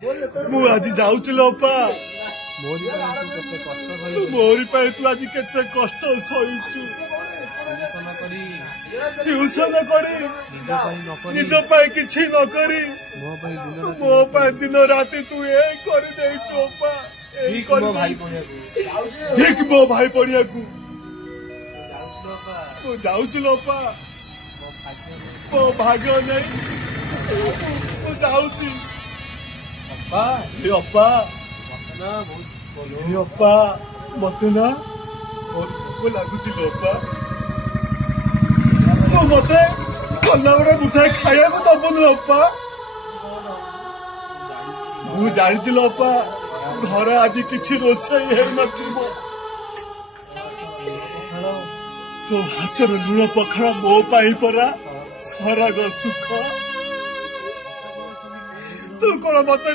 ମୁଁ ଆଜି ଯାଉଛି ଲୋ ଅପା ମୋରି ପାଇଁ ତୁ ଆଜି କେତେ କଷ୍ଟ ସହିଛୁ ଟ୍ୟୁସନ କରି ନିଜ ପାଇଁ କିଛି ନ କରି ମୋ ପାଇଁ ଦିନ ରାତି ତୁ ଏ କରିଦେଇଛୁ ଅପା ଠିକ ମୋ ଭାଇ ପଢିବାକୁ ମୁଁ ଯାଉଛି ଲୋ ଅପା ମୋ ଭାଗ୍ୟ ନେଇ ମୁଁ ଯାଉଛି ଅପା ଅପା ମତେ ନା ଭୋକ ଲାଗୁଛି ଲୋ ଅପା ତୁ ମତେ କଲା ଗୋଟେ ମୁଠାଏ ଖାଇବାକୁ ଦବୁନି ଅପା ମୁଁ ଜାଣିଛି ଲୋ ଅପା ଘରେ ଆଜି କିଛି ରୋଷେଇ ହେଇନଥିବ ତୋ ହାତର ଲୁଣ ପଖାଳ ମୋ ପାଇଁ ପରା ସ୍ୱର୍ଗ ସୁଖ ତୁ କଣ ମତେ